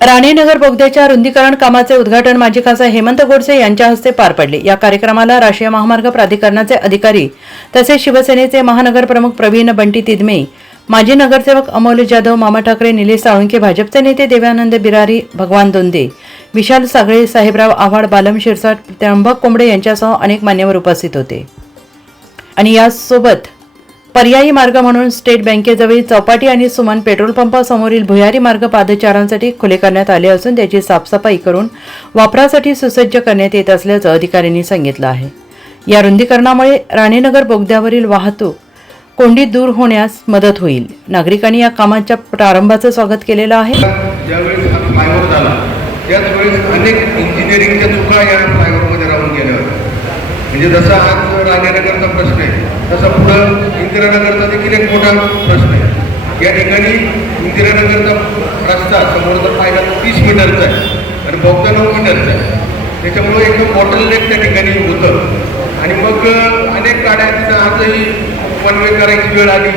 राणेनगर बोगद्याच्या रुंदीकरण कामाचे उद्घाटन माजी खासदार हेमंत गोडसे यांच्या हस्ते पार पडले. या कार्यक्रमाला राष्ट्रीय महामार्ग प्राधिकरणाचे अधिकारी तसेच शिवसेनेचे महानगर प्रमुख प्रवीण बंटी तिदमे माजी नगरसेवक अमोल जाधव मामा ठाकरे निलेश साळुंके भाजपचे नेते देवानंद बिरारी भगवान दोंदे विशाल सागळे साहेबराव आव्हाड बालम शिरसाट त्र्यंबक कोंबडे यांच्यासह अनेक मान्यवर उपस्थित होते. आणि यासोबत पर्यायी मार्ग म्हणून स्टेट बँकेजवळील चौपाटी आणि सुमन पेट्रोल पंपासमोरील भुयारी मार्ग पादचारांसाठी खुले करण्यात आले असून त्याची साफसफाई करून वापरासाठी सुसज्ज करण्यात येत असल्याचं अधिकाऱ्यांनी सांगितलं आहे. या रुंदीकरणामुळे राणेनगर बोगद्यावरील वाहतूक कोंडी दूर होण्यास मदत होईल. नागरिकांनी या कामाच्या प्रारंभाचं स्वागत केलेलं आहे. ज्यावेळेस हा झाला त्याचवेळेस अनेक इंजिनिअरिंगच्या चुका या म्हणजे जसा आज राणेनगरचा प्रश्न आहे तसा पुढं इंदिरानगरचा देखील एक मोठा प्रश्न आहे. या ठिकाणी इंदिरानगरचा रस्ता समोरचा पाहिला तर तीस मीटरचा आहे आणि बोगदा नऊ मीटरचा आहे. त्याच्यामुळे एकदम बॉटलनेक त्या ठिकाणी होतं. आणि मग अनेक गाड्या तिथं आजही वन वे करायची वेळ आली.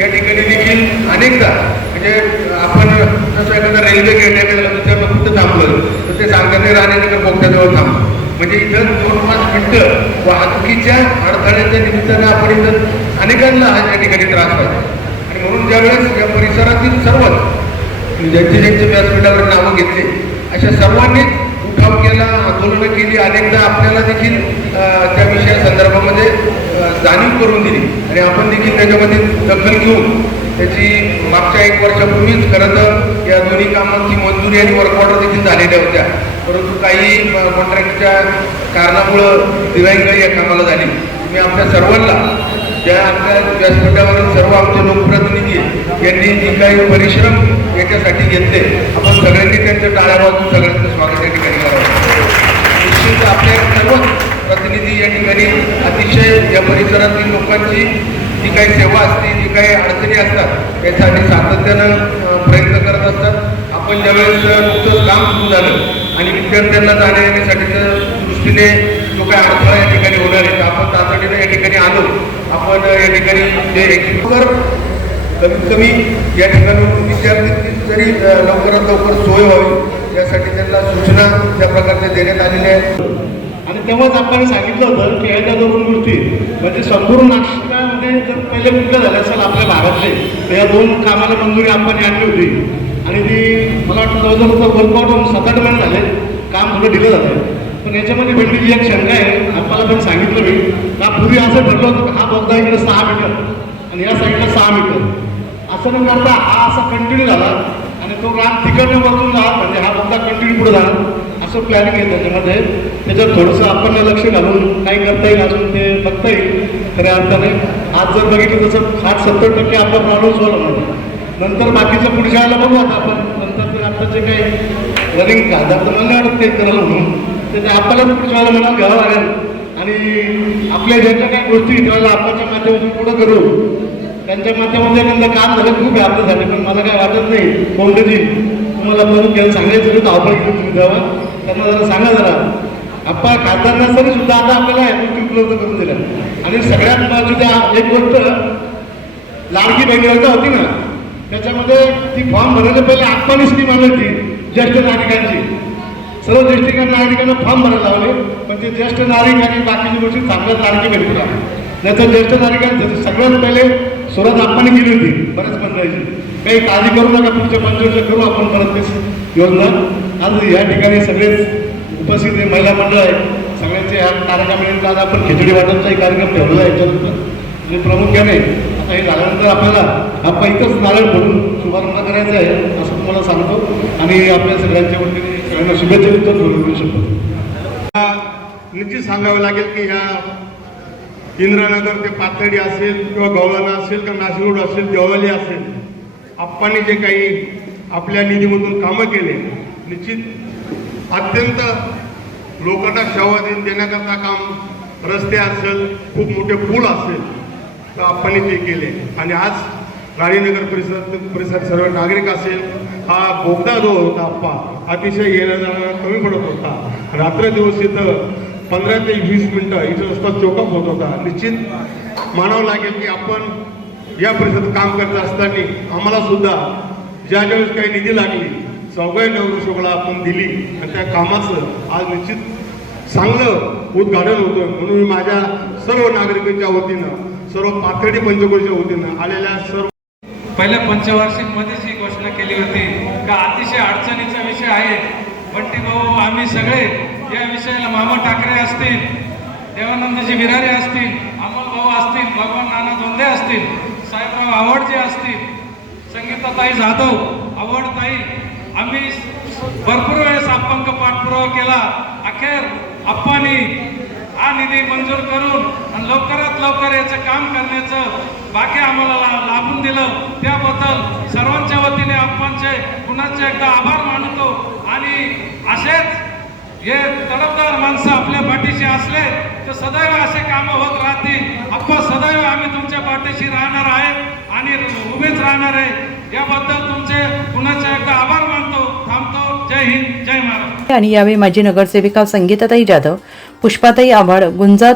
या ठिकाणी देखील अनेकदा म्हणजे आपण जसं एखादा रेल्वे गेट आहे त्याला विचारलं कुठं थांबलं. तर ते सांगतात ते राणेनगर बोगद्याजवळ थांब. म्हणजे इथं दोन पाच मिनिटं वाहतुकीच्या अडथळ्याच्या निमित्तानं आपण इथं अनेकांना या ठिकाणी त्रास व्हायचा आणि म्हणून ज्यावेळेस या परिसरातील सर्वच ज्यांचे ज्यांचे व्यासपीठावर नावं घेतले अशा सर्वांनी उठाव केला आंदोलनं केली अनेकदा आपल्याला देखील त्या विषया संदर्भामध्ये जाणीव करून दिली. आणि आपण देखील त्याच्यामध्ये दखल घेऊन त्याची मागच्या एक वर्षापूर्वीच खरं तर या दोन्ही कामांची मंजुरी आणि वर्क ऑर्डर देखील झालेल्या होत्या. परंतु काही कॉन्ट्रॅक्टच्या कारणामुळं दिवाळीकडे या कामाला झाली. मी आपल्या सर्वांना ज्या आमच्या व्यासपीठावरील सर्व आमचे लोकप्रतिनिधी यांनी जी काही परिश्रम याच्यासाठी घेतले आपण सगळ्यांनी त्यांच्या टाळ्या वाजून सगळ्यांचं स्वागत या ठिकाणी करावं. निश्चित आपल्या सर्व प्रतिनिधी या ठिकाणी अतिशय या परिसरातील लोकांची जी काही सेवा असते जी काही अडचणी असतात यासाठी सातत्यानं प्रयत्न करत असतात. आपण ज्यावेळेस नुकतंच काम सुरू झालं आणि विद्यार्थ्यांना जाण्या येण्यासाठीच्या दृष्टीने जो काही अडथळा या ठिकाणी होणार आहे तर आपण तातडीने या ठिकाणी आलो. आपण या ठिकाणी जे कमीत कमी या ठिकाणी विद्यार्थी जरी लवकरात लवकर सोय व्हावी यासाठी त्यांना सूचना त्या प्रकारच्या देण्यात आलेल्या आहेत. आणि तेव्हाच आपण सांगितलं होतं की ह्या दोन गोष्टी म्हणजे संपूर्ण नाशिकामध्ये जर पहिले कुठलं झालं असेल आपल्या भागातले तर या दोन कामाला मंजुरी आपण आणली होती आणि ती मला वाटतं जवळजवळ वर्कआउट होऊन सात आठ महिने झाले. काम थोडं डिले झालं पण याच्यामध्ये भेटलेली एक शंका आहे. आपल्याला पण सांगितलं मी. का पूर्वी असं ठरलं होतं हा बोगदा इकडे सहा मीटर आणि या साईडला सहा मीटर असं न करता हा असा कंटिन्यू झाला. आणि तो राग तिकडनं बसून जाणार म्हणजे हा बोगदा कंटिन्यू पुढे जाणार. असं प्लॅनिंग आहे त्याच्यामध्ये. त्याच्यात थोडंसं आपण लक्ष घालून काय करता येईल अजून ते बघता येईल. खऱ्या अर्थाने. आज जर बघितलं तसं साठ सत्तर टक्के आपला प्रॉब्लेम सॉल्व्ह होणार. नंतर बाकीचं पुढच्या वेळेला बघू आता आपण. नंतर ते आता जे काही रनिंग काढतात तर मला वाटत ते करायला म्हणून तर ते आपल्याला पुढच्या वेळेला मनात घ्यावं लागेल. आणि आपल्या ज्याच्या काही गोष्टी त्यावेळेला आपल्याच्या माध्यमातून पुढं करू त्यांच्या माध्यमातून त्यांना काम झालं खूप आहे आपल्यासाठी पण मला काय वाटत नाही. कोणतंची तुम्हाला म्हणून यांना सांगायचं होतं धावपळ घेऊन तुम्ही द्यावा त्यांना जरा सांगा जरा. आप्पा खासदार तरी सुद्धा आता आपल्याला ह्या गोष्टी उपलब्ध करून दिल्या. आणि सगळ्यात महत्वाची एक गोष्ट लाडकी बहीण होती ना. त्याच्यामध्ये ती फॉर्म भरायला पहिले आप्पानी स्कीम आणली ज्येष्ठ नागरिकांची. सर्व ज्येष्ठ नागरिकांना फॉर्म भरायला लावले पण ते ज्येष्ठ नागरिक आणि बाकीच्या गोष्टी चांगल्याच नागरिक भेटतील नाही नाहीतर ज्येष्ठ नागरिकांचं सगळ्यात पहिले सुरुवात आपण केली होती बऱ्याच मंडळाची काही काळजी करू नका पुढच्या पंचवर्ष करू आपण परत तेच योजना. आज या ठिकाणी सगळेच उपस्थित महिला मंडळ आहे. सगळ्यांचे ह्या कार्यक्रमानिमित्त आज आपण खिचडी वाटपचाही कार्यक्रम ठेवला आहे याच्यानंतर. म्हणजे आणि प्रामुख्याने हे झाल्यानंतर आपल्याला आपण इथंच नारळ भरून शुभारंभ करायचा आहे असं तुम्हाला सांगतो. आणि आपल्या सगळ्यांच्या वतीने सगळ्यांना शुभेच्छा देतो करू शकतो निश्चित सांगावं लागेल की ह्या इंद्रानगर ते पातळी असेल किंवा गवळणा असेल किंवा नाशिक रोड असेल देवाली असेल आप्पांनी जे काही आपल्या निधीमधून कामं केले निश्चित अत्यंत लोकांना सेवा देण्याकरता काम रस्ते असेल खूप मोठे पूल असेल तर ते केले. आणि आज राणीनगर परिसरात परिसरात सर्व नागरिक असेल हा बोगदा जो होता आप्पा अतिशय येणं जाणं कमी पडत होता. रात्र दिवस इथं पंधरा ते वीस मिनटं इथं रस्ता चोकअप होत होता. निश्चित मानावं लागेल की आपण या परिसरात काम करत असताना आम्हाला सुद्धा ज्या ज्यावेळेस काही निधी लागली सौगाई नवरुषोकला आपण दिली आणि त्या कामाचं आज निश्चित चांगलं उद्घाटन होतं म्हणून मी माझ्या सर्व नागरिकांच्या वतीनं सर्व पाथर्डी पंचकोशी वतीनं आलेल्या सर्व पहिल्या पंचवार्षिक मध्येच ही घोषणा केली होती. का अतिशय अडचणीचा विषय आहे. बंटी भाऊ आम्ही सगळे या विषयाला मामा ठाकरे असतील देवानंदजी विरारे असतील अमोल भाऊ असतील भगवान नाना धोंदे असतील साहेबराव आवडजे असतील संगीताताई जाधव आवडताई आम्ही भरपूर वेळेस अप्पांक पाठपुरावा केला. अखेर अप्पानी हा निधी मंजूर करून आणि लवकरात लवकर याचं काम करण्याचं बाकी आम्हाला ला- लाभून दिलं. त्याबद्दल सर्वांच्या वतीने आपणचे कुणाचे एकदा आभार मानतो. आणि असेच हे तडफदार माणसं आपल्या पाठीशी असले तर सदैव असे कामं होत राहतील. अप्पा सदैव आम्ही तुमच्या पाठीशी राहणार आहे आणि उभेच राहणार आहे. याबद्दल तुमचे पुन्हा एकदा आभार मानतो थांबतो. जय हिंद जय महाराष्ट्र. आणि यावेळी माजी नगरसेविका संगीताताई जाधव पुष्पाताई आव्हाड गुंजात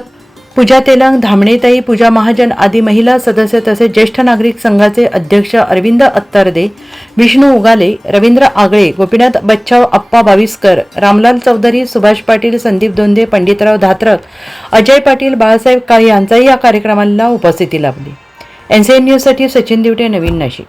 पूजा तेलंग धामणेताई पूजा महाजन आदी महिला सदस्य तसेच ज्येष्ठ नागरिक संघाचे अध्यक्ष अरविंद अत्तरदे विष्णू उगाले रवींद्र आगळे गोपीनाथ बच्चाव अप्पा बाविस्कर रामलाल चौधरी सुभाष पाटील संदीप दोंदे पंडितराव धात्रक अजय पाटील बाळासाहेब काळे यांचाही या कार्यक्रमाला उपस्थिती लाभली. एनसीएन न्यूजसाठी सचिन दिवटे नवीन नाशिक.